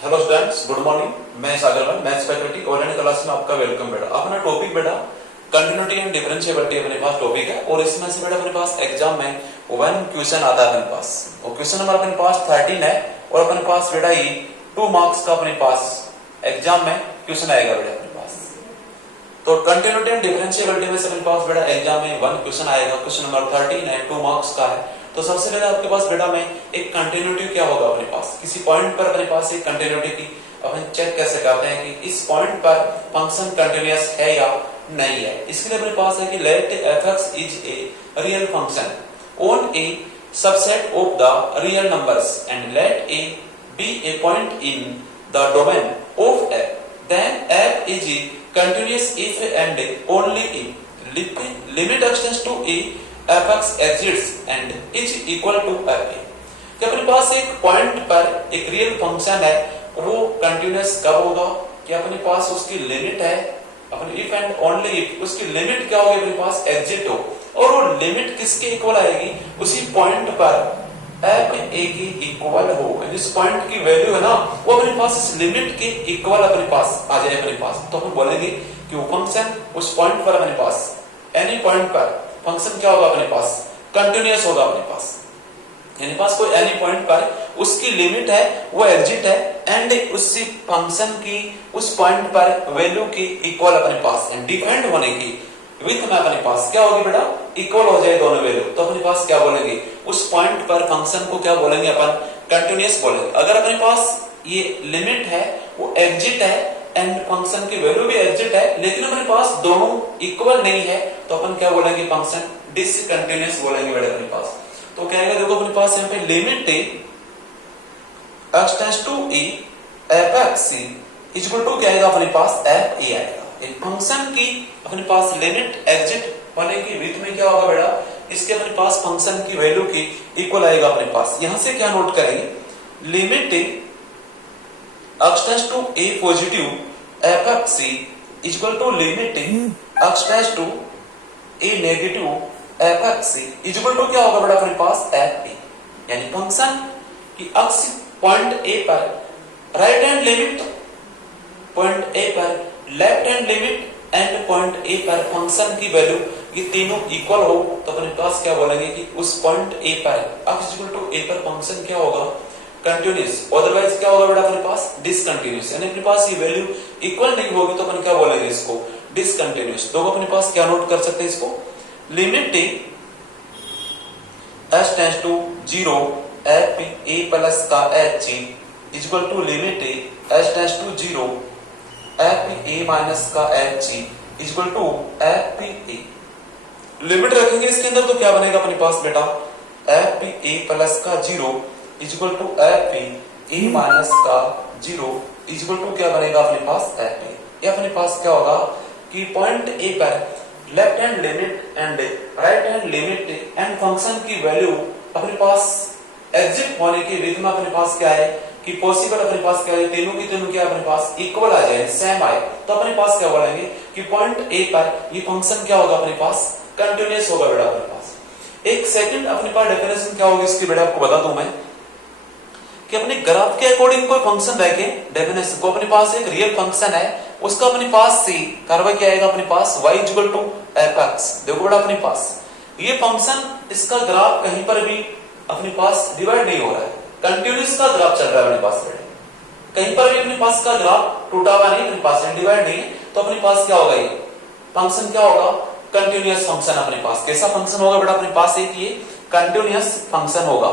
Hello students, good morning. मैं सागर maths faculty online class में आपका वेलकम। बेटा अपना टॉपिक बेटा कंटिन्यूटी एंड डिफरेंशिएबिलिटी अपने पास टॉपिक है और इसमें से बेटा अपने पास एग्जाम में वन क्वेश्चन आता है अपने पास और क्वेश्चन नंबर अपने पास 13 है और अपने पास बेटा ये 2 मार्क्स का अपने पास एग्जाम में क्वेश्चन आएगा बेटा अपने पास। तो कंटिन्यूटी एंड डिफरेंशिएबिलिटी में से अपने पास बेटा एग्जाम में वन क्वेश्चन आएगा। क्वेश्चन नंबर 13 है, 2 मार्क्स का है। तो सबसे पहले आपके पास बेटा में एक कंटिन्यूटी क्या होगा अपने पास, किसी पॉइंट पर अपने पास एक कंटिन्यूटी की अपन चेक कैसे करते हैं कि इस पॉइंट पर फंक्शन कंटिन्यूअस है या नहीं है। इसके लिए अपने पास है कि let fx is a real function on a subset of the real numbers and let a b a point in the domain of f, then f is continuous if and only if limit extends to a fx exists and is equal to fa। कि अपने पास एक point पर एक real function है, वो continuous कब होगा कि अपने पास उसकी लिमिट है, अपने इफ एंड ओनली इफ उसकी लिमिट क्या होगी अपने पास एग्जिट हो, और वो लिमिट किसके इक्वल आएगी, उसी पॉइंट पर f a के इक्वल हो। जिस पॉइंट की वैल्यू है ना वो अपने पास इस लिमिट के इक्वल अपने पास आ जाए अपने पास, तो हम बोलेंगे कि वो फंक्शन उस पॉइंट पर अपने पास एनी पॉइंट पर फंक्शन क्या होगा अपने पास कंटिन्यूअस होगा अपने पास। यानी पास कोई एनी पॉइंट पर उसकी लिमिट है, वो एग्जिट है एंड उसी फंक्शन की उस पॉइंट पर वैल्यू की इक्वल अपने पास डिपेंड होने की विथ में अपने पास क्या होगी बेटा इक्वल हो जाए दोनों वैल्यू, तो अपने पास क्या बोलेंगे उस पॉइंट पर फंक्शन को क्या बोलेंगे अपन कंटिन्यूअस बोलेंगे। अगर अपने पास ये लिमिट है वो एग्जिट है एंड फंक्शन की वैल्यू भी एग्जिट है लेकिन अपने पास दोनों इक्वल नहीं है, तो अपन क्या बोलेंगे फंक्शन डिसकंटिन्यूअस बोलेंगे बेटा अपने पास। तो क्या आएगा देखो अपने पास यहाँ पे limit x tends to e fx equal to क्या आएगा अपने पास f a आएगा। एक फंक्शन की अपने पास लिमिट एग्जिट होने की विथ में क्या होगा बेटा इसके अपने पास फंक्शन की वैल्यू की इक्वल आएगा अपने पास। यहां से क्या नोट करेंगे limit x tends to a positive fx equal to limit x tends to a negative fx equal to क्या होगा बेटा अपने पास f a। यानी फंक्शन की x पॉइंट a पर right hand limit, point a पर left hand limit and point a पर फंक्शन की वैल्यू ये तीनों इक्वल हो, तो अपने पास क्या बोलेंगे कि उस पॉइंट a पर x इक्वल टू a पर फंक्शन क्या होगा कंटिन्यूअस, अदरवाइज क्या होगा बेटा अपने पास डिसकंटिन्यूअस। यानी अपने पास ये वैल्यू इक्वल नहीं होगी तो अपन क्या बोलेंगे इसको डिसकंटिन्यूअस। तो अपने पास क्या नोट कर सकते हैं इसको limit s tends to 0 f a plus का h equal to limit s tends to 0 f a minus का h equal to f a। Limit रखेंगे इसके अंदर तो क्या बनेगा अपने पास बेटा f a प्लस का 0 equal to f a minus का 0 इक्वल टू क्या बनेगा अपने पास f a। ये अपने पास क्या होगा कि पॉइंट a पर left hand limit and right hand limit and function की वैल्यू अपने पास एग्जिट होने के विध में अपने पास क्या है कि पॉसिबल अपने पास क्या है तीनों की तीनों क्या अपने पास इक्वल आ जाए सेम आए, तो अपने पास क्या बोलेंगे कि पॉइंट a पर ये फंक्शन क्या होगा अपने पास कंटिन्यूअस होगा बेटा अपने पास। एक सेकंड अपने पास डेफिनेशन क्या होगी इसकी बेटा आपको बता दूं मैं कि अपने ग्राफ के अकॉर्डिंग कोई फंक्शन रखे डेफिनेशन को अपने पास एक रियल फंक्शन है उसका अपने पास से कार्रवाई क्या आएगा अपने पास y इक्वल टू fx। देखो बेटा अपने पास ये फंक्शन इसका ग्राफ कहीं पर भी अपने पास डिवाइड नहीं हो रहा है, कंटिन्यूअस का ग्राफ चल रहा है अपने पास बेटा, कहीं पर भी अपने पास का ग्राफ टूटा हुआ नहीं अपने पास डिवाइड नहीं, तो अपने पास क्या होगा ये फंक्शन क्या होगा कंटिन्यूअस फंक्शन अपने पास। कैसा फंक्शन होगा बेटा अपने पास एक ये कंटिन्यूअस फंक्शन होगा।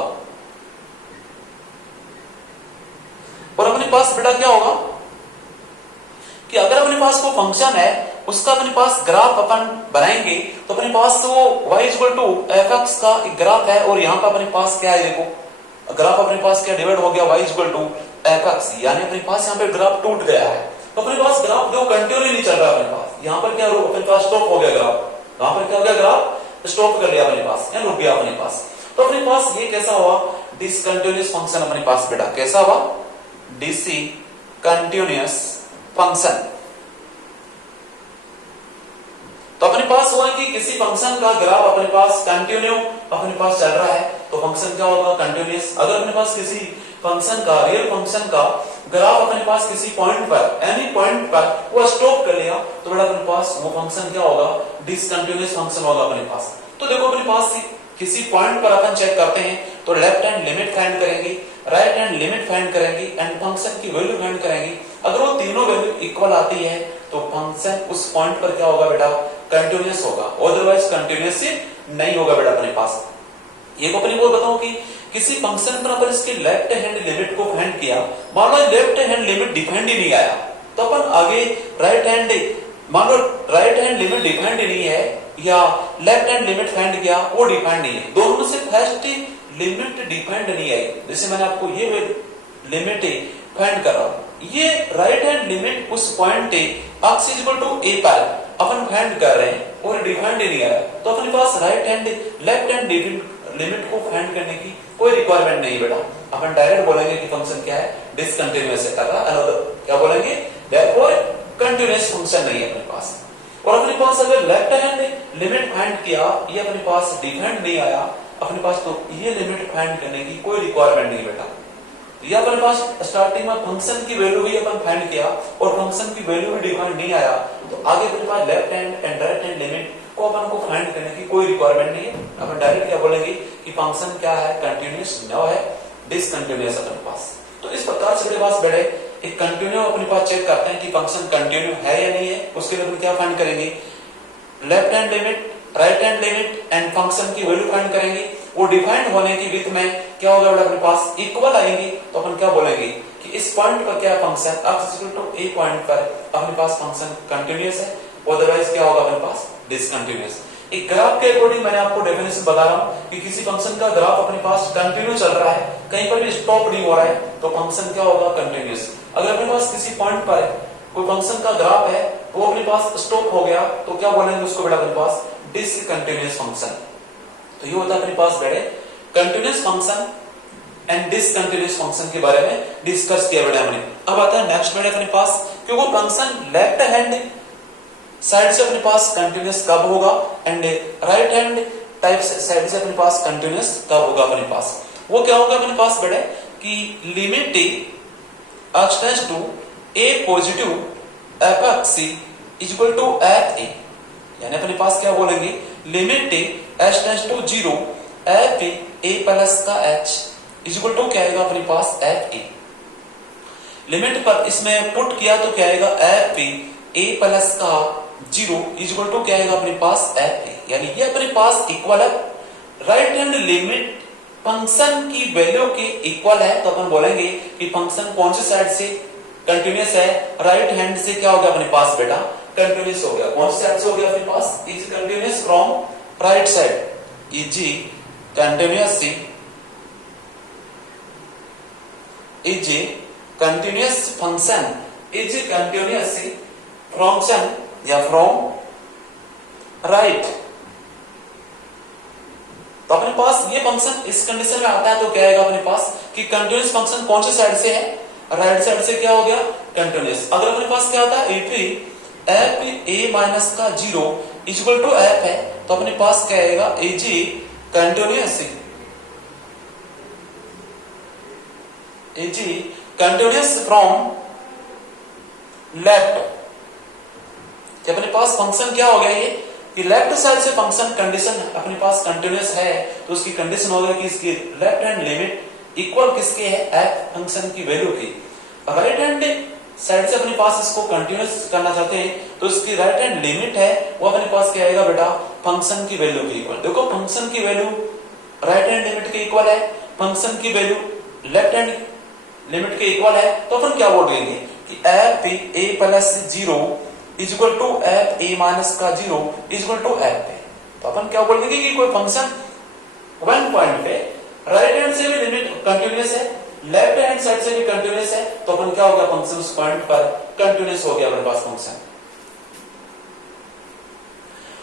और अपने पास बेटा क्या होगा कि अगर अपने पास कोई फंक्शन है उसका अपने पास ग्राफ अपन बनाएंगे तो अपने पास तो y इक्वल टू fx का एक ग्राफ है और यहाँ पर अपने पास क्या है देखो ग्राफ अपने पास क्या डिवाइड हो गया y इक्वल टू fx, यानी अपने पास यहाँ पे ग्राफ टूट गया है, तो अपने पास ग्राफ जो कंटिन्यू नहीं चल रहा अपने पास, यहाँ पर क्या अपने पास स्टॉप हो गया ग्राफ, यहाँ पर क्या हो गया ग्राफ स्टॉप कर लिया अपने पास या रुक गया अपने पास। तो अपने पास ये कैसा हुआ डिसकंटिन्यूअस फंक्शन अपने पास बेटा कैसा हुआ डिसकंटिन्यूअस फंक्शन। तो अपने पास हुआ कि किसी फंक्शन का ग्राफ अपने पास कंटिन्यू अपने पास चल रहा है तो फंक्शन क्या होगा कंटिन्यूअस। अगर अपने पास किसी फंक्शन का रियल फंक्शन का ग्राफ अपने पास किसी पॉइंट पर, एनी पॉइंट पर वो स्टॉप कर लिया तो बेटा अपने पास वो फंक्शन क्या होगा, डिसकंटिन्यूअस फंक्शन होगा अपने पास। तो देखो अपने पास किसी पॉइंट पर अपन चेक करते हैं तो लेफ्ट हैंड लिमिट फाइंड करेंगे, राइट हैंड लिमिट फाइंड करेंगे एंड फंक्शन की वैल्यू फाइंड करेंगे। अगर वो तीनों वैल्यू इक्वल आती है तो फंक्शन उस पॉइंट पर क्या होगा बेटा, कंटिन्यूअस होगा, अदरवाइज कंटिन्यूअस नहीं होगा बेटा अपने पास। ये को अपने को बताऊं कि किसी फंक्शन पर अपन इसके लेफ्ट हैंड लिमिट को फाइंड किया, मान लो लेफ्ट हैंड लिमिट डिफाइंड ही नहीं आया तो अपन आगे राइट हैंड, मान लो राइट हैंड लिमिट डिफाइंड नहीं है या लेफ्ट हैंड लिमिट फाइंड किया वो डिफाइंड नहीं है, दोनों में से फर्स्ट लिमिट डिफाइंड नहीं आई। जैसे मैंने आपको ये लिमिट फाइंड कर रहा हूं, ये राइट हैंड लिमिट उस point x equal to a पर अपन फाइंड कर रहे हैं और डिफाइंड नहीं आया तो अपने पास right hand left hand limit को फाइंड करने की कोई रिक्वायरमेंट नहीं बेटा। अपन डायरेक्ट बोलेंगे कि फंक्शन क्या है, डिसकंटिन्यूअस है, क्या बोलेंगे, देयरफॉर कंटिन्यूअस फंक्शन नहीं है अपने पास। और अपने पास अगर लेफ्ट हैंड लिमिट फाइंड किया, ये अपने पास डिफाइंड नहीं आया अपने पास, तो ये लिमिट फाइंड करने की कोई रिक्वायरमेंट नहीं बेटा। ये अपने पास स्टार्टिंग में फंक्शन की वैल्यू भी अपन फाइंड किया और फंक्शन की वैल्यू भी डिफाइंड नहीं आया तो आगे अपने पास left hand and right hand limit को अपन को फाइंड करने की कोई रिक्वायरमेंट नहीं है। अपन डायरेक्ट क्या बोलेंगे कि फंक्शन क्या है, कंटिन्यूअस न है, डिसकंटिन्यूअस अपने पास। तो इस प्रकार से अपने पास बैठे एक कंटिन्यू अपने पास चेक करते हैं कि फंक्शन कंटिन्यू है या नहीं है। उसके लिए अपन क्या फाइंड करेंगे, left hand limit, right hand limit and function की वैल्यू फाइंड करेंगे। वो डिफाइंड होने की विथ में क्या होगा अपने पास, इक्वल आएंगे तो अपन क्या बोलेंगे कि इस पॉइंट पर क्या function x equal to a point पर अपने पास फंक्शन कंटिन्यूअस है, अदरवाइज क्या होगा अपने पास, डिसकंटिन्यूअस। एक ग्राफ के अकॉर्डिंग मैंने आपको डेफिनेशन बता रहा हूं कि किसी फंक्शन का ग्राफ अपने पास कंटिन्यू चल रहा है, कहीं पर भी स्टॉप नहीं हो रहा है तो फंक्शन क्या होगा, कंटिन्यूअस। अगर अपने पास किसी पॉइंट पर कोई फंक्शन का ग्राफ है वो अपने पास स्टॉप हो गया तो क्या बोलेंगे उसको बेटा अपने पास, डिसकंटिन्यूअस फंक्शन। तो ये होता है अपने पास बेटे continuous function and discontinuous function के बारे में डिस्कस किया बेटा हमने। अब आता है नेक्स्ट बेटे अपने पास, क्योंकि फंक्शन लेफ्ट हैंड साइड से अपने पास कंटिन्यूअस कब होगा and right hand type side से अपने पास कंटिन्यूअस कब होगा अपने पास। वो क्या होगा अपने पास बेटे कि limit x tends to a positive f(x) equal to f(a), यानी अपने पास क्या बोलेंगे, limit h tends to 0 f(a) plus का h इक्वल टू क्या आएगा अपने पास, f(a). लिमिट पर इसमें पुट किया तो क्या आएगा, f(a) प्लस का 0 इक्वल टू क्या आएगा अपने पास, f(a), यानी ये अपने पास इक्वल है। राइट हैंड लिमिट फंक्शन की वैल्यू के इक्वल है तो अपन बोलेंगे कि फंक्शन कौन सी साइड से कंटिन्यूअस है, राइट हैंड से क्या होगा अपने पास बेटा, कंटिन्यूअस हो गया। कौन सी साइड से हो गया अपने पास, is continuous from right side, is continuous is continuous function, is continuous function या फ्रॉम राइट। तो अपने पास ये फंक्शन इस कंडीशन में आता है तो क्या आएगा अपने पास कि कंटिन्यूअस फंक्शन कौन सी साइड से है, राइट साइड से क्या हो गया, कंटिन्यूअस। अगर अपने पास क्या आता है f(a) माइनस का 0 इक्वल टू f है तो अपने पास क्या आएगा, is continuous, is continuous from left. अपने पास फंक्शन क्या हो गया ये कि लेफ्ट साइड से फंक्शन कंडीशन अपने पास कंटिन्यूअस है तो उसकी कंडीशन हो गया कि इसकी लेफ्ट हैंड लिमिट इक्वल किसके है, f फंक्शन की वैल्यू की। राइट हैंड साइड से अपने पास इसको कंटिन्यूअस करना चाहते हैं तो इसकी राइट हैंड लिमिट है वो अपने पास क्या आएगा बेटा, फंक्शन की वैल्यू के इक्वल। देखो फंक्शन की वैल्यू राइट हैंड लिमिट के इक्वल है, फंक्शन की वैल्यू लेफ्ट हैंड लिमिट के इक्वल है तो अपन क्या बोल देंगे कि f(a) plus 0 equal to f(a) minus का 0 इक्वल टू f(a). तो अपन क्या बोल देंगे कि कोई फंक्शन वन पॉइंट पे राइट हैंड से भी लिमिट कंटिन्यूअस है, लेफ्ट हैंड साइड से भी कंटिन्यूअस है तो अपन क्या हो गया, फंक्शन उस पॉइंट पर कंटिन्यूअस हो गया अपने पास फंक्शन।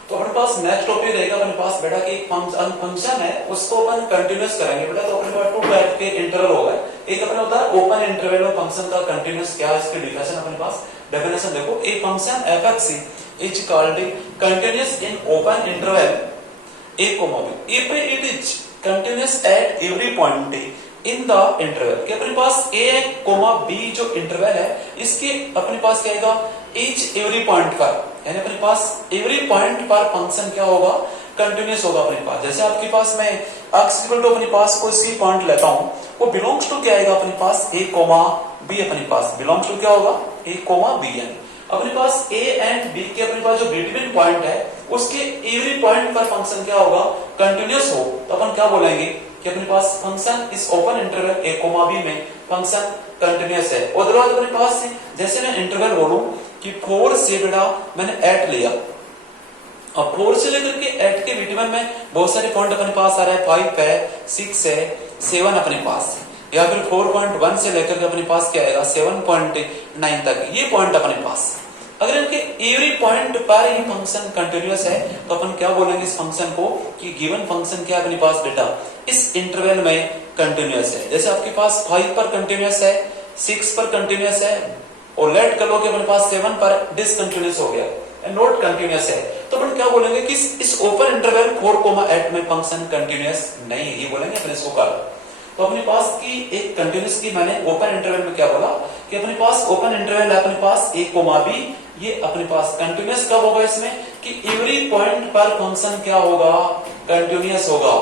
तो अपने पास नेक्स्ट टॉपिक रहेगा अपने पास बेटा कि फंक्शन है उसको अपन कंटिन्यूअस करेंगे बेटा। तो अपने पास टू टाइप के इंटरवल होगा, एक अपने होता है ओपन इंटरवल में फंक्शन का कंटिन्यूअस क्या है इसकी डिफिनेशन अपने पास डेफिनेशन देखो, a function f(x) is called continuous in open interval a, if it is continuous at every point in the interval, कि अपने पास ए कोमा बी जो इंटरवल है इसके अपने पास क्या आएगा, ईच एवरी पॉइंट पर, यानी अपने पास एवरी पॉइंट पर फंक्शन क्या होगा, कंटिन्यूस होगा अपने पास। जैसे आपके पास मैं x इक्वल टू अपने पास कोई सी पॉइंट लेता हूं, वो बिलोंग्स टू क्या आएगा अपने पास, ए कोमा बी अपने पास बिलोंग्स टू क्या होगा, ए कोमा बी, यानी अपने पास ए एंड बी के अपने पास जो बिटवीन पॉइंट है उसके एवरी पॉइंट पर फंक्शन क्या होगा, कंटिन्यूस हो, तो अपन क्या बोलेंगे कि अपने पास फंक्शन इस ओपन इंटरवल ए कोमा बी में फंक्शन कंटिन्यूस है। और बाद अपने पास जैसे मैं इंटरवल बोलूं कि 4 से बेटा मैंने 8 लिया, अब 4 से लेकर के 8 के बिटवीन में बहुत सारे पॉइंट अपने पास आ रहा है, 5 है, 6 है, 7 अपने पास, या फिर 4.1 से लेकर के अपने पास क्या आएगा 7.9 तक, ये पॉइंट अपने पास। अगर इनके एवरी पॉइंट पर ये फंक्शन कंटिन्यूअस है तो अपन क्या बोलेंगे इस फंक्शन को कि गिवन फंक्शन क्या अपने पास बेटा इस इंटरवल में कंटिन्यूअस है। जैसे आपके पास 5 पर कंटिन्यूअस है, 6 पर कंटिन्यूअस है, और लेट कर लो कि अपने पास 7 पर डिसकंटिन्यूअस हो गया, नॉट कंटिन्यूअस है, तो अपन क्या बोलेंगे कि इस ओपन इंटरवल 4,8 में फंक्शन कंटिन्यूअस नहीं है, ये बोलेंगे अपन इसको कर। तो अपने पास की एक कंटिन्यूअस की मैंने ओपन इंटरवल में क्या बोला कि अपने पास ओपन इंटरवल है अपने पास ए कोमा बी, ये अपने पास कंटिन्यूअस कब होगा इसमें कि एवरी पॉइंट पर फंक्शन क्या होगा, कंटिन्यूअस होगा,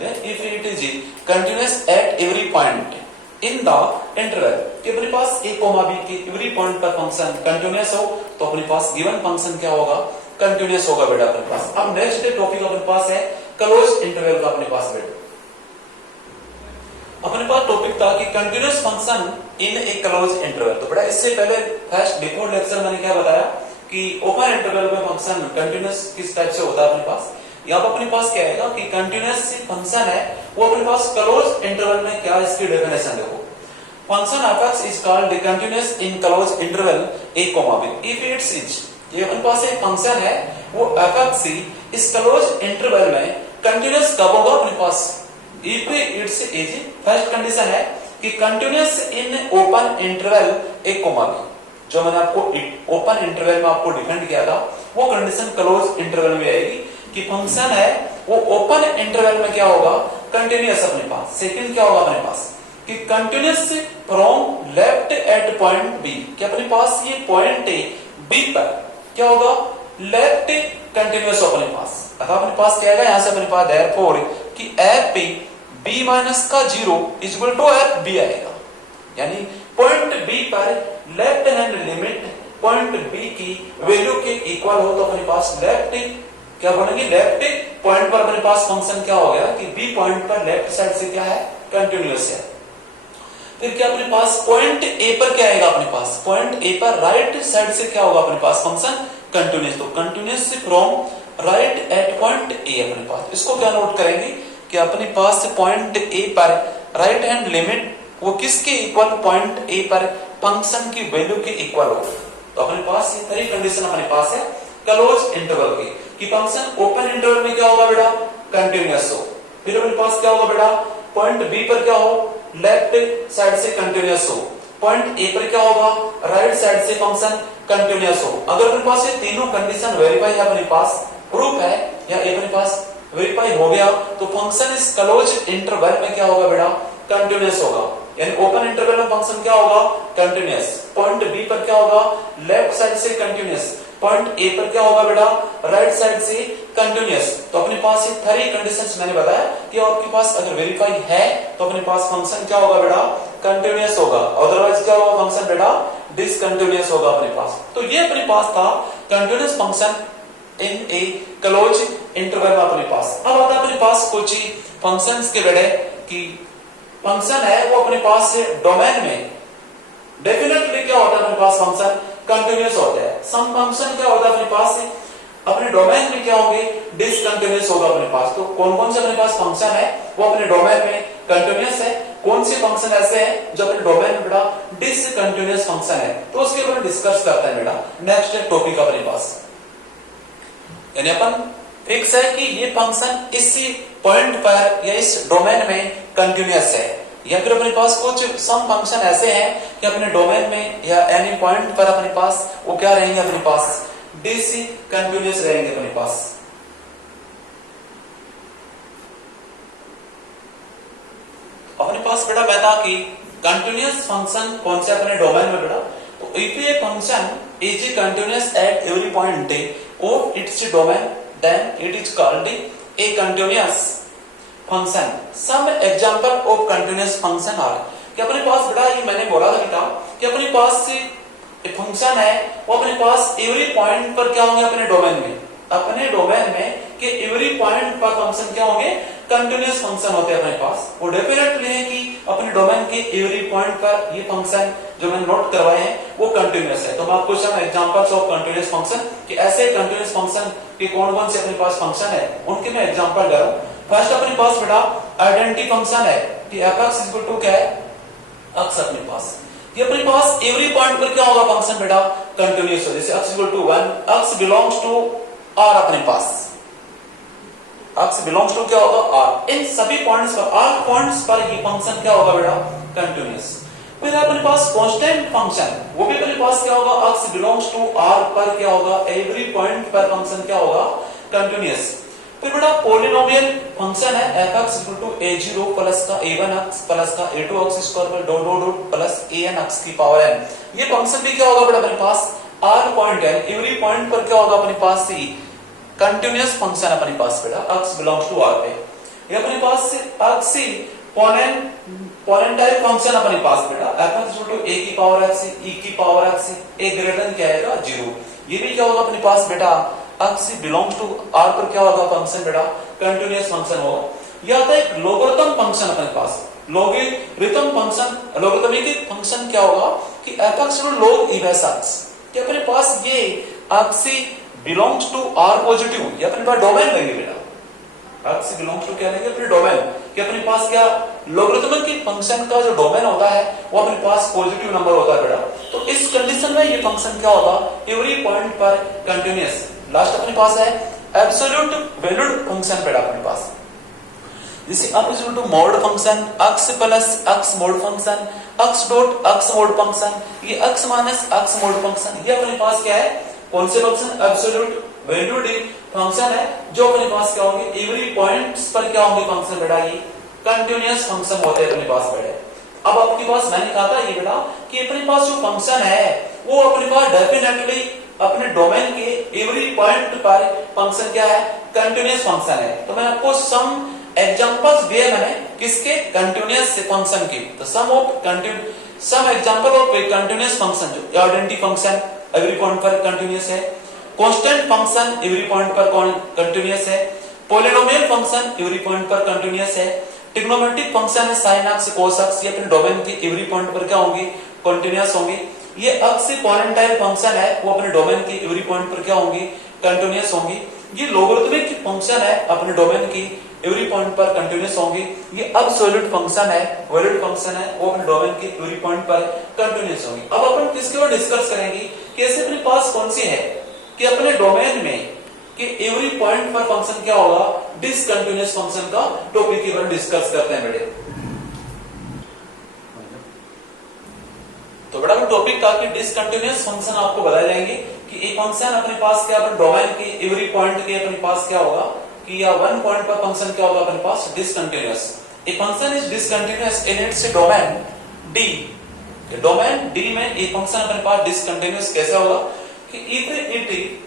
if it is continuous at every point in the interval, कि अपने पास ए कोमा बी के एवरी पॉइंट पर फंक्शन कंटिन्यूअस हो तो अपने पास गिवन फंक्शन क्या होगा, कंटिन्यूअस होगा बेटा अपने पास। अब नेक्स्ट टॉपिक अपने पास है क्लोज इंटरवल का अपने पास बेटा। अपने पास टॉपिक था कि continuous function in A close interval. तो बेटा इससे पहले फर्स्ट बिफोर लेक्चर मैंने क्या बताया कि ओपन इंटरवल में फंक्शन कंटिन्यूअस किस टाइप से होता है अपने पास। यहाँ पर अपने पास क्या आएगा कि कंटिन्यूअस फंक्शन है वो अपने पास क्लोज इंटरवल में क्या इसकी डेफिनेशन देखो, function f(x) is called continuous in close interval a, b if it's is, ये अपने पास एक फंक्शन है वो f(x) इस क्लोज इंटरवल में कंटिन्यूअस कब होगा अपने पास, if it's is, first condition है कि continuous in open interval a, b, जो मैंने आपको ओपन इंटरवल में आपको डिफाइन किया था वो कंडीशन क्लोज इंटरवल में आएगी कि फंक्शन है वो ओपन इंटरवल में क्या होगा, कंटिन्यूअस अपने पास। सेकंड क्या होगा अपने पास कि continuous from left at point b, कि अपने पास ये पॉइंट बी पर क्या होगा, लेफ्ट कंटिन्यूअस अपने पास, अतः अपने पास क्या आएगा यहां से अपने पास देयरफॉर कि एफ बी माइनस का 0 is equal to f b आएगा, यानी पॉइंट बी पर left hand limit point b की वैल्यू के इक्वल हो तो अपने पास लेफ्ट क्या बोलेंगे, लेफ्ट पॉइंट पर अपने पास फंक्शन क्या हो गया कि बी पॉइंट पर लेफ्ट साइड से क्या है, कंटिन्यूअस है। फिर क्या अपने पास पॉइंट ए पर क्या आएगा अपने पास, पॉइंट ए पर राइट साइड से क्या होगा अपने पास फंक्शन कंटिन्यूअस, तो continuous from right at point a अपने पास। इसको क्या नोट करेंगे कि अपने पास पॉइंट ए पर राइट हैंड लिमिट वो किसके इक्वल, पॉइंट ए पर फंक्शन की वैल्यू के इक्वल हो, तो अपने पास ये सारी कंडीशन अपने पास है क्लोज इंटरवल की कि फंक्शन ओपन इंटरवल में क्या होगा बेटा, कंटिन्यूअस हो। फिर अपने पास क्या होगा बेटा, पॉइंट बी पर क्या हो, लेफ्ट साइड से कंटिन्यूअस हो, पॉइंट ए पर क्या होगा, राइट साइड से फंक्शन कंटिन्यूअस हो। अगर अपने पास ये तीनों कंडीशन वेरीफाई है अपने पास, प्रूफ है या अपने पास वेरीफाई हो गया तो फंक्शन इस क्लोज इंटरवल में क्या होगा बेटा, कंटिन्यूअस होगा, यानी ओपन इंटरवल में फंक्शन क्या होगा, कंटिन्यूअस। पॉइंट बी पर क्या होगा, लेफ्ट साइड से कंटिन्यूअस, पॉइंट ए पर क्या होगा बेटा, राइट साइड से कंटिन्यूअस। तो अपने पास ये सारी कंडीशंस मैंने बताया कि आपके पास अगर वेरीफाई है तो अपने पास फंक्शन क्या होगा बेटा, कंटिन्यूअस होगा, अदरवाइज क्या होगा फंक्शन बेटा, डिसकंटिन्यूअस होगा अपने पास। तो ये अपने पास था continuous function in A close interval में अपने पास। अब आता है अपने पास कुछ फंक्शंस के बेटे कि फंक्शन है वो अपने पास डोमेन में डेफिनेटली क्या होता है अपने पास फंक्शन कंटिन्यूअस होता है, सम फंक्शन क्या होता है अपने पास अपने डोमेन में क्या होंगे, डिसकंटिन्यूअस होगा अपने पास। तो कौन कौन से अपने पास फंक्शन है वो अपने डोमेन में कंटिन्यूअस है, कौन से फंक्शन ऐसे हैं जो अपने डोमेन में बेटा डिसकंटिन्यूअस फंक्शन है, तो उसके ऊपर डिस्कस करते हैं बेटा नेक्स्ट टॉपिक अपने पास। यानी अपन फिक्स है कि ये फंक्शन इसी पॉइंट पर या इस डोमेन में कंटिन्यूअस है, या फिर अपने पास कुछ सम फंक्शन ऐसे हैं कि अपने डोमेन में या एनी पॉइंट पर अपने पास वो क्या रहेंगे अपने पास, डिसकंटिन्यूअस रहेंगे अपने पास। अपने पास बेटा मैं था कि कंटिन्यूअस फंक्शन कौन से अपने डोमेन में बेटा, तो if a function is continuous at every point of its domain then it is called a continuous function. Some example of continuous function are, कि अपने पास बेटा ये मैंने बोला था बेटा कि अपने पास एक फंक्शन है वो अपने पास एवरी पॉइंट पर क्या होंगे अपने डोमेन में, अपने डोमेन में कि एवरी पॉइंट पर फंक्शन क्या होंगे, कंटिन्यूअस फंक्शन होते हैं अपने पास। वो डेफिनेटली है कि अपने डोमेन के एवरी पॉइंट पर ये फंक्शन जो मैंने नोट करवाए हैं वो कंटिन्यूअस है। तो मैं आपको some examples of continuous function कि ऐसे कंटिन्यूअस फंक्शन के कौन-कौन से अपने पास फंक्शन है उनके मैं एग्जांपल दे रहा हूं। फर्स्ट अपने पास बेटा आइडेंटिटी फंक्शन है कि f(x) क्या है, x अपने पास, ये अपने पास एवरी पॉइंट पर क्या होगा फंक्शन बेटा, कंटिन्यूअस हो। जैसे x = 1, x belongs to r अपने पास, x बिलोंग्स टू क्या होगा r, इन सभी पॉइंट्स पर, ऑल पॉइंट्स पर ये फंक्शन क्या होगा बेटा, कंटिन्यूअस। फिर अपने पास कांस्टेंट फंक्शन, वो भी अपने पास क्या होगा, x बिलोंग्स टू r पर क्या होगा, एवरी पॉइंट पर फंक्शन क्या होगा, कंटिन्यूअस। फिर बेटा पॉलिनोमियल फंक्शन है f(x) = a0 प्लस का a1x प्लस का a2x square dot dot dot plus anx की पावर n। ये फंक्शन भी क्या होगा बेटा अपने पास r पॉइंट है, एवरी पॉइंट पर क्या होगा अपने पास सी कंटिन्यूअस फंक्शन अपने पास बेटा x बिलोंग्स टू r पे। ये अपने पास x पोलेन टाइप फंक्शन अपने पास बेटा f(x) = a की पावर x e की power x a greater than क्या आएगा 0। ये भी क्या होगा अपने पास बेटा x बिलोंग्स टू r पर क्या होगा फंक्शन बेटा, कंटिन्यूअस फंक्शन होगा। यह आता है लोगरिथम फंक्शन अपने पास, लोगरिथम फंक्शन, लोगरिथमिक फंक्शन क्या होगा कि f(x) log इनवर्स x, कि अपने पास ये x belongs to r positive, ये अपने पास डोमेन लेंगे बेटा, x बिलोंग्स टू क्या लेंगे अपने डोमेन, कि अपने पास क्या लोगरिथमिक फंक्शन का जो डोमेन होता है वो अपने पास पॉजिटिव नंबर होता है बेटा। तो इस कंडीशन में ये फंक्शन क्या होगा, एवरी पॉइंट पर कंटिन्यूअस। लास्ट अपने पास है एब्सोल्यूट वैल्यूड फंक्शन बेटा अपने पास, जैसे absolute mode function, x plus x mode function, x dot x mode function, ये x minus x mode function, ये अपने पास क्या है, कौन से फंक्शन, एब्सोल्यूट वैल्यूड फंक्शन है जो अपने पास क्या होंगे, एवरी पॉइंट्स पर क्या होंगे फंक्शन बेटा, ये कंटिन्यूअस फंक्शन होते हैं अपने पास बेटा। अब आपके पास मैंने कहा था ये बेटा कि अपने पास जो फंक्शन है वो अपने पास डेफिनेटली अपने डोमेन के एवरी पॉइंट पर फंक्शन क्या है, कंटिन्यूअस फंक्शन है। तो मैं आपको सम एग्जांपल्स दिए मैंने किसके, कंटिन्यूअस फंक्शन के। तो some example of continuous function, जो आइडेंटिटी फंक्शन एवरी पॉइंट पर कंटिन्यूअस है, कांस्टेंट फंक्शन एवरी पॉइंट पर कंटिन्यूअस है, पॉलिनोमियल फंक्शन एवरी पॉइंट पर कंटिन्यूअस है, ट्रिग्नोमेट्रिक फंक्शन है sin x cos x, ये अपने डोमेन के एवरी पॉइंट पर क्या होंगे, कंटिन्यूअस होंगे। ये x पोलेन टाइप फंक्शन है वो अपने डोमेन के एवरी पॉइंट पर क्या होंगे, कंटिन्यूअस होंगे। ये लोगरिथमिक फंक्शन है अपने डोमेन की एवरी पॉइंट पर कंटिन्यूअस होंगे। ये एब्सोल्यूट फंक्शन है, वैल्यूड फंक्शन है, वो अपने डोमेन के एवरी पॉइंट पर कंटिन्यूअस होंगे। अब अपन किसके ऊपर डिस्कस करेंगे, कैसे अपने पास कौन सी है कि अपने डोमेन में कि एवरी पॉइंट पर फंक्शन क्या होगा, डिसकंटिन्यूअस फंक्शन का टॉपिक के ऊपर डिस्कस करते हैं बेटे। तो बड़ा टॉपिक था कि डिसकंटिन्यूअस फंक्शन आपको बताए जाएंगे कि एक फंक्शन अपने पास क्या अपने डोमेन के एवरी पॉइंट के अपने पास क्या होगा कि या वन पॉइंट पर फंक्शन क्या होगा अपने पास, discontinuous. A function is discontinuous in its domain D, domain D में एक फंक्शन अपने पास डिसकंटिन्यूअस कैसे होगा कि if it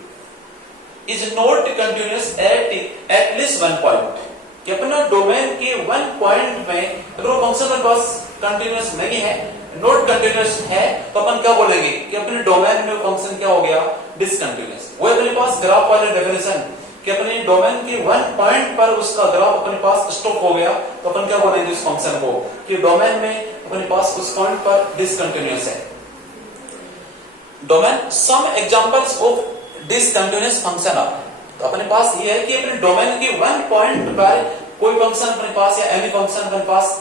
is not continuous at least one point, कि अपना डोमेन के वन पॉइंट में अगर वो फंक्शन अपने पास कंटिन्यूअस नहीं है, नॉट कंटिन्यूअस है, तो अपन क्या बोलेंगे कि अपने डोमेन में फंक्शन क्या हो गया, डिसकंटिन्यूअस। वो अपने पास ग्राफ वाले डेफिनेशन कि अपने डोमेन के वन पॉइंट पर उसका ग्राफ अपने पास स्टॉप हो गया, तो अपन क्या बोलेंगे उस फंक्शन को कि डोमेन में अपने पास उस पॉइंट पर डिसकंटिन्यूअस है। Domain some examples of discontinuous function are, तो अपने पास ये है कि अपने डोमेन के वन पॉइंट पर कोई फंक्शन अपने पास या एनी फंक्शन अपने पास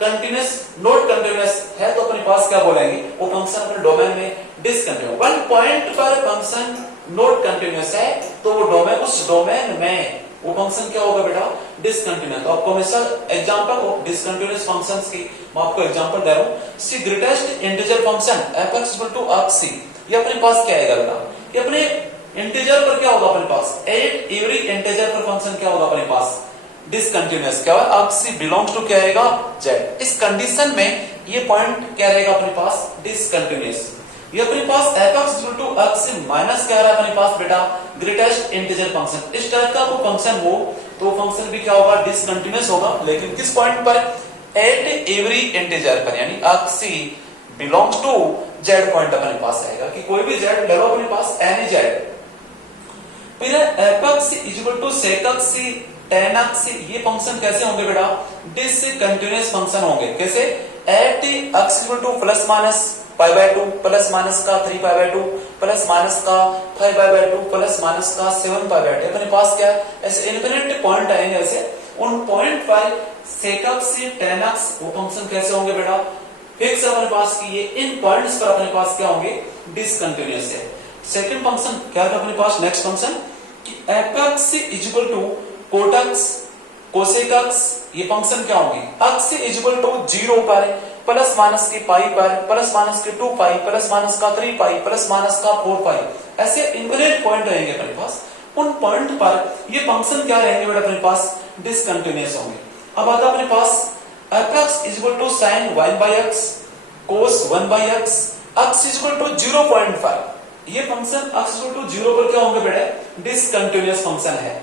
कंटिन्यूअस नॉट कंटिन्यूअस है, तो अपने पास क्या बोलेंगे वो फंक्शन अपने डोमेन में डिसकंटिन्यूअस। वन पॉइंट पर फंक्शन नॉट कंटिन्यूअस है तो वो डोमेन, उस डोमेन में वो फंक्शन क्या होगा बेटा, डिसकंटिन्यूअस। तो आपको हमेशा एग्जांपल ऑफ डिसकंटिन्यूअस फंक्शंस की मैं आपको एग्जांपल दे रहा हूं। See greatest integer function f(x) = x, ये अपने पास क्या आएगा बेटा, ये अपने इंटीजर पर क्या होगा अपने पास, एट एवरी इंटीजर पर फंक्शन क्या होगा अपने पास डिसकंटिन्यूअस क्या है अक्स बिलोंग्स टू क्या रहेगा जेड। इस कंडीशन में ये पॉइंट क्या रहेगा अपने पास डिसकंटिन्यूअस। ये अपने पास f(x) = x माइनस क्या रहा अपने पास बेटा ग्रेटेस्ट इंटीजर फंक्शन। इस टाइप का कोई फंक्शन हो तो फंक्शन भी क्या होगा डिसकंटिन्यूअस होगा, लेकिन किस पॉइंट पर एट एवरी इंटीजर पर, यानी x belongs to z point अपने पास आएगा कि कोई भी z ले लो अपने पास एनी z। फिर f(x) = sec(x), tan(x), ये फंक्शन कैसे होंगे बेटा डिसकंटिन्यूअस फंक्शन होंगे। कैसे at x = plus minus π/2 plus minus का 3π/2 प्लस माइनस का 5π/2 प्लस माइनस का 7π/2 अपने पास क्या है ऐसे इनफिनिट पॉइंट आएंगे। ऐसे उन पॉइंट पर sec(x), tan(x) वो फंक्शन कैसे होंगे बेटा फिक्स अपने पास कि ये इन पॉइंट्स पर अपने पास क्या होंगे डिसकंटिन्यूअस है। सेकंड फंक्शन क्या है अपने पास नेक्स्ट फंक्शन कि f(x) = cot(x), cosec(x), ये फंक्शन क्या होंगे x = 0 पर प्लस माइनस के पाई पर प्लस माइनस के 2 पाई प्लस माइनस का 3 पाई प्लस माइनस का 4 पाई, ऐसे इनफिनिट पॉइंट रहेंगे अपने पास। उन पॉइंट पर ये फंक्शन क्या रहेंगे बेटा अपने पास डिसकंटिन्यूअस होंगे। अब आता अपने पास f(x) = sin 1/x cos 1/x x = 0.5, ये फंक्शन x = 0 पर क्या होंगे बेटा डिसकंटिन्यूअस फंक्शन है।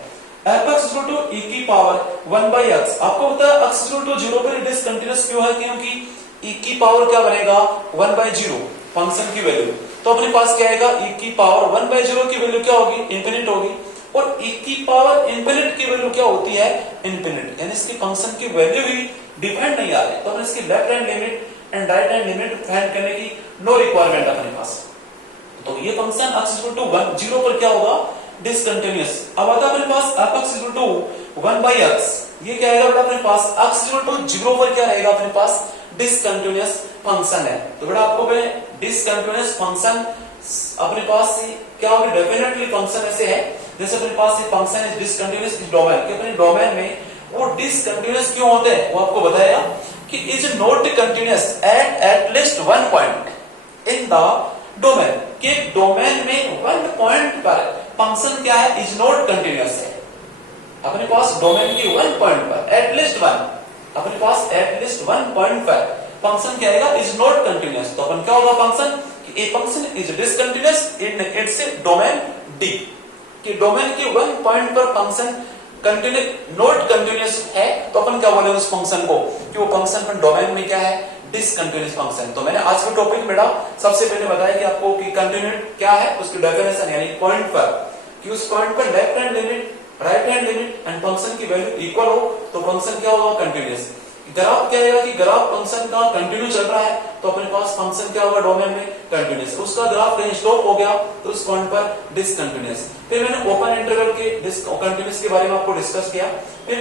f(x) = e⁻1/x, आपको पता है x = 0 पर डिसकंटिन्यूअस क्यों है क्योंकि e⁻ क्या बनेगा 1/0 फंक्शन की वैल्यू, तो अपने पास क्या आएगा e⁻1/0 की वैल्यू क्या होगी इंफिनिट होगी, और e⁻ इंफिनिट की वैल्यू क्या होती है इंफिनिट, यानी इसकी फंक्शन की वैल्यू भी डिफाइंड नहीं आ रही, तो अपने इसकी left hand limit and right hand limit find करने की नो रिक्वायरमेंट अपने पास। तो ये फंक्शन x = 0 पर क्या होगा डिसकंटिन्यूअस। अब आता अपने पास f(x) = 1/x, ये क्या आएगा बेटा अपने पास x = 0 पर क्या रहेगा अपने पास डिसकंटिन्यूअस फंक्शन है। तो बेटा आपको डिसकंटिन्यूअस फंक्शन अपने पास क्या होगा डेफिनेटली फंक्शन ऐसे है जैसे अपने पास ये फंक्शन है डिसकंटिन्यूअस इस डोमेन के, अपने डोमेन में वो डिसकंटिन्यूअस क्यों होते हैं वो आपको बताया कि is not continuous at least one point in the domain, के डोमेन में वन पॉइंट पर फंक्शन क्या है इज नॉट कंटिन्यूअस है। अपने पास डोमेन की वन पॉइंट पर एटलीस्ट वन, अपने पास एटलीस्ट वन पॉइंट पर फंक्शन क्या आएगा इज नॉट कंटिन्यूअस, तो अपन क्या होगा फंक्शन कि ए function is discontinuous in its domain D, कि डोमेन के वन पॉइंट पर फंक्शन कंटिन्यू नॉट कंटिन्यूअस है, तो अपन क्या बोलेंगे उस फंक्शन को कि वो फंक्शन पर डोमेन में क्या है डिसकंटिन्यूअस फंक्शन। तो मैंने आज का टॉपिक बेटा सबसे पहले बताया कि आपको कि कंटिन्यूट क्या है उसकी डेफिनेशन, यानी पॉइंट पर कि उस पॉइंट पर left hand limit right hand limit and function की वैल्यू इक्वल हो तो फंक्शन क्या होगा कंटिन्यूअस। ग्राफ क्या है कि ग्राफ फंक्शन का कंटिन्यू चल रहा है तो अपने पास फंक्शन क्या होगा डोमेन में कंटिन्यूअस, उसका ग्राफ कहीं स्टॉप हो गया तो उस पॉइंट पर डिसकंटिन्यूअस। फिर मैंने ओपन इंटरवल के कंटिन्यूअस के बारे में आपको डिस्कस किया। फिर